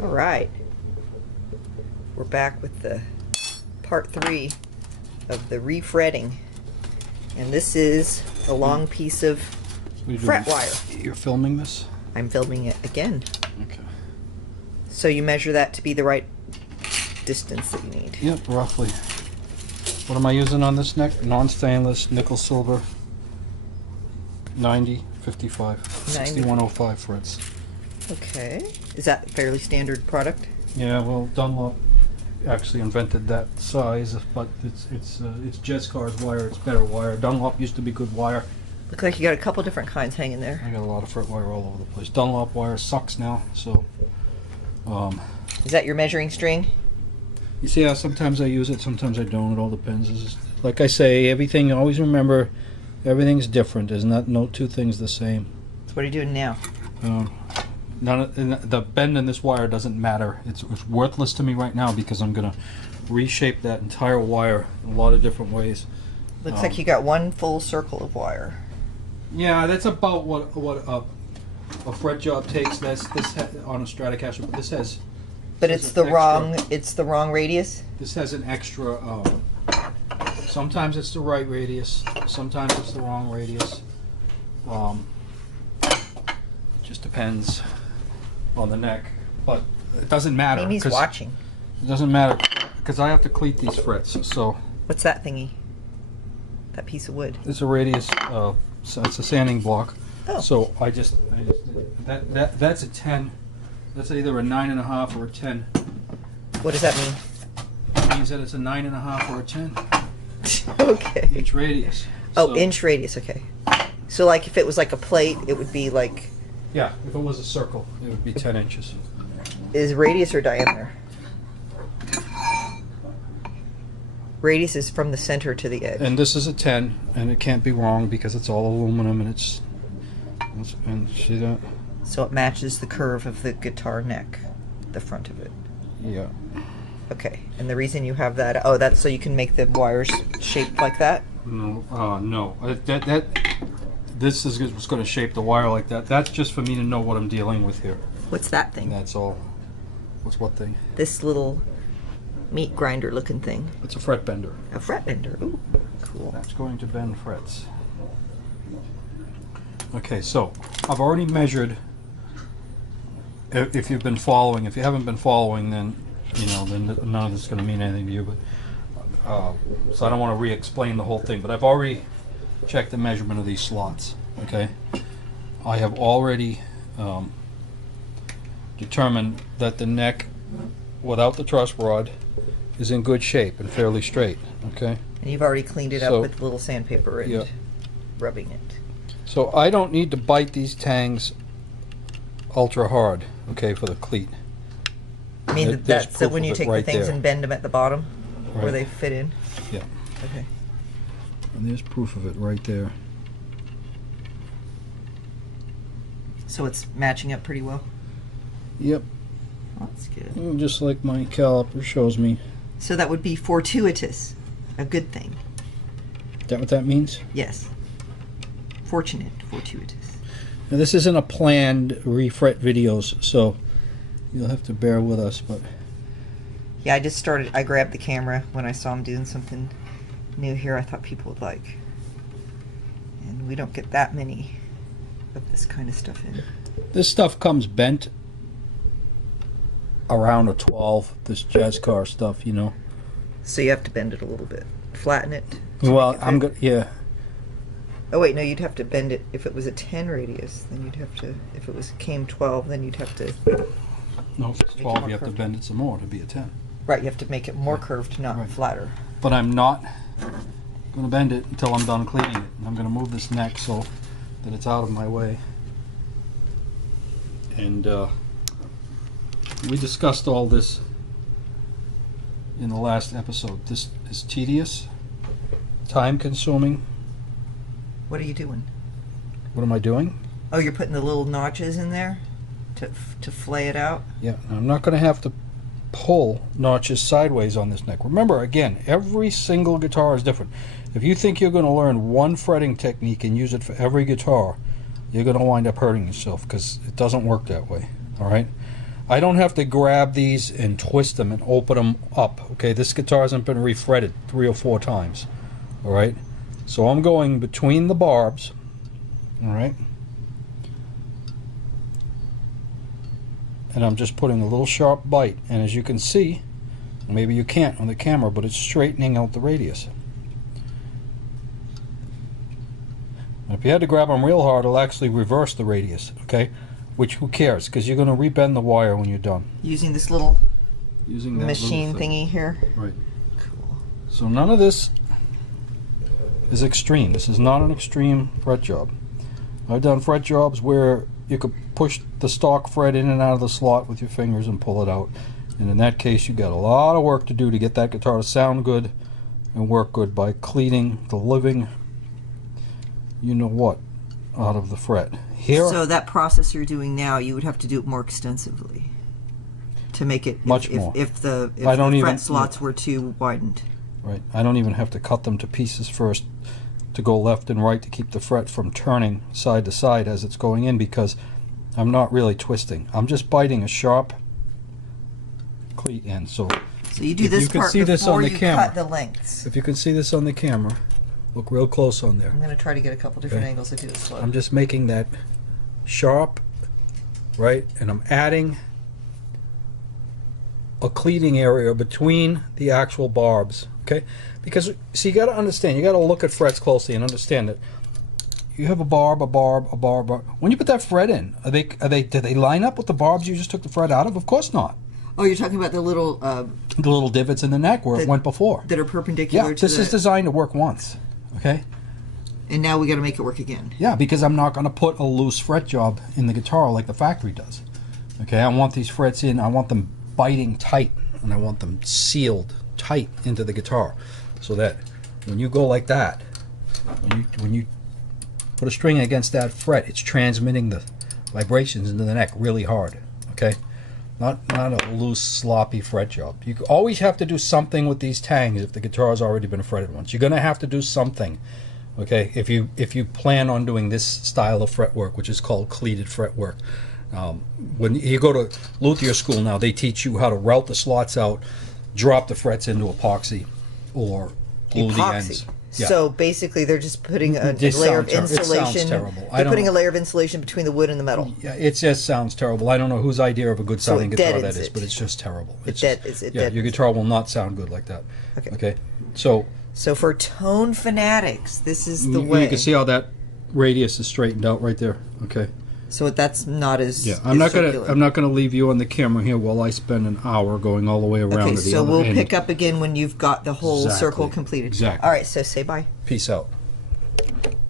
All right, we're back with the part 3 of the refretting, and this is a long piece of fret wire. You're filming this? I'm filming it again. Okay. So you measure that to be the right distance that you need. Yep, roughly. What am I using on this neck? Non-stainless, nickel silver, 90, 55, 6105 frets. Okay. Is that fairly standard product? Yeah, well, Dunlop actually invented that size, but it's Jetscar's wire. It's better wire. Dunlop used to be good wire. Looks like you got a couple different kinds hanging there. I got a lot of fret wire all over the place. Dunlop wire sucks now, so. Is that your measuring string? You see how sometimes I use it, sometimes I don't. It all depends. This is, like I say, everything. Always remember, everything's different. There's no two things the same. So what are you doing now? The bend in this wire doesn't matter. It's worthless to me right now because I'm gonna reshape that entire wire in a lot of different ways. Looks like you got one full circle of wire. Yeah, that's about what a fret job takes. This on a Stratocaster, but this has. But it's the wrong radius. This has an extra. Sometimes it's the right radius. Sometimes it's the wrong radius. It just depends on the neck, but it doesn't matter. Amy's watching. It doesn't matter because I have to cleat these frets. So. What's that thingy? That piece of wood. It's a radius. So it's a sanding block. Oh. So that's a 10. That's either a 9.5 or a 10. What does that mean? It means that it's a 9.5 or a 10. Okay. Inch radius. Oh, so, inch radius. Okay. So like if it was like a plate, it would be like. Yeah, if it was a circle, it would be 10 inches. Is radius or diameter? Radius is from the center to the edge. And this is a 10, and it can't be wrong because it's all aluminum and and see that? So it matches the curve of the guitar neck, the front of it. Yeah. Okay, and the reason you have that, oh, that's so you can make the wires shaped like that? No, no. This is what's going to shape the wire like that. That's just for me to know what I'm dealing with here. What's that thing? And that's all. What's what thing? This little meat grinder looking thing. It's a fret bender. A fret bender. Ooh, cool. That's going to bend frets. Okay, so I've already measured. If you've been following, if you haven't been following, then then none of this is going to mean anything to you. But so I don't want to re-explain the whole thing. But I've already checked the measurement of these slots. Okay, I have already determined that the neck, without the truss rod, is in good shape and fairly straight. Okay. And you've already cleaned it up with a little sandpaper and rubbing it. So I don't need to bite these tangs ultra hard, okay, for the cleat. I mean, that's so when you take the things there and bend them at the bottom where they fit in? Yeah. Okay. And there's proof of it right there. So it's matching up pretty well? Yep. Oh, that's good. Just like my caliper shows me. So that would be fortuitous, a good thing. Is that what that means? Yes. Fortunate, fortuitous. Now this isn't a planned refret videos, so you'll have to bear with us. But yeah, I grabbed the camera when I saw him doing something new here I thought people would like. And we don't get that many of this kind of stuff in. This stuff comes bent around a 12, this Jetscar stuff, So you have to bend it a little bit. Flatten it. Well, I'm good, yeah. Oh wait, no, you'd have to bend it if it was a 10 radius, then you'd have to, if it came 12, then you'd have to. No, if it's 12, you have to bend it some more to be a 10. Right, you have to make it more curved, not flatter. But I'm not going to bend it until I'm done cleaning it. I'm going to move this neck so that it's out of my way. And we discussed all this in the last episode. This is tedious, time-consuming. What are you doing? What am I doing? Oh, you're putting the little notches in there to flay it out? Yeah, I'm not going to have to pull notches sideways on this neck. Remember, again, every single guitar is different. If you think you're going to learn one fretting technique and use it for every guitar, you're going to wind up hurting yourself because it doesn't work that way. All right. I don't have to grab these and twist them and open them up. Okay, this guitar hasn't been refretted 3 or 4 times. All right, so I'm going between the barbs. All right, and I'm just putting a little sharp bite, and as you can see, maybe you can't on the camera, but it's straightening out the radius. And if you had to grab them real hard, it'll actually reverse the radius. Okay, which who cares, because you're going to rebend the wire when you're done. Using this little Using that machine little thingy here. Right. Cool. So none of this is extreme. This is not an extreme fret job. I've done fret jobs where you could push the stock fret in and out of the slot with your fingers and pull it out. And in that case, you got a lot of work to do to get that guitar to sound good and work good by cleaning the living, you know what, out of the fret. Here, So that process you're doing now, you would have to do it more extensively to make it Much more. If the I don't even- fret slots were too widened. right, I don't even have to cut them to pieces first to go left and right to keep the fret from turning side to side as it's going in, because I'm not really twisting. I'm just biting a sharp cleat in. So So you do if this you can part see this before on the you camera. cut the lengths. if you can see this on the camera, look real close on there. I'm going to try to get a couple different Okay. angles to do it slow. I'm just making that sharp, right, and I'm adding a cleating area between the actual barbs, okay? Because, see, you got to understand, you got to look at frets closely and understand that you have a barb, a barb, a barb, a barb. When you put that fret in, do they line up with the barbs you just took the fret out of? Of course not. Oh, you're talking about the little The little divots in the neck where it That- went before. that are perpendicular Yeah, to this the... is designed to work once, okay? And now we got to make it work again. Yeah, because I'm not going to put a loose fret job in the guitar like the factory does. Okay, I want these frets in, I want them biting tight, and I want them sealed tight into the guitar, so that when you go like that, when you put a string against that fret, it's transmitting the vibrations into the neck really hard. Okay, not a loose, sloppy fret job. You always have to do something with these tangs if the guitar has already been fretted once. You're going to have to do something. Okay, if you plan on doing this style of fretwork, which is called cleated fretwork. When you go to luthier school now, they teach you how to route the slots out, drop the frets into epoxy, or glue the ends. Yeah. So basically, they're just putting a This layer of sounds terrible. It sounds insulation. terrible. I They're don't- putting a layer of insulation between the wood and the metal. Yeah, it just sounds terrible. I don't know whose idea of a good sounding it guitar deadens that is, it. but it's just terrible. It's It just- deadens your guitar will not sound good like that. Okay. Okay. So So for tone fanatics, this is the you way. can see how that radius is straightened out right there. Okay. So that's not as Yeah, I'm not circular. gonna leave you on the camera here while I spend an hour going all the way around Okay, to the so other we'll end. pick up again when you've got the whole Exactly. circle completed. Exactly. All right, so say bye. Peace out.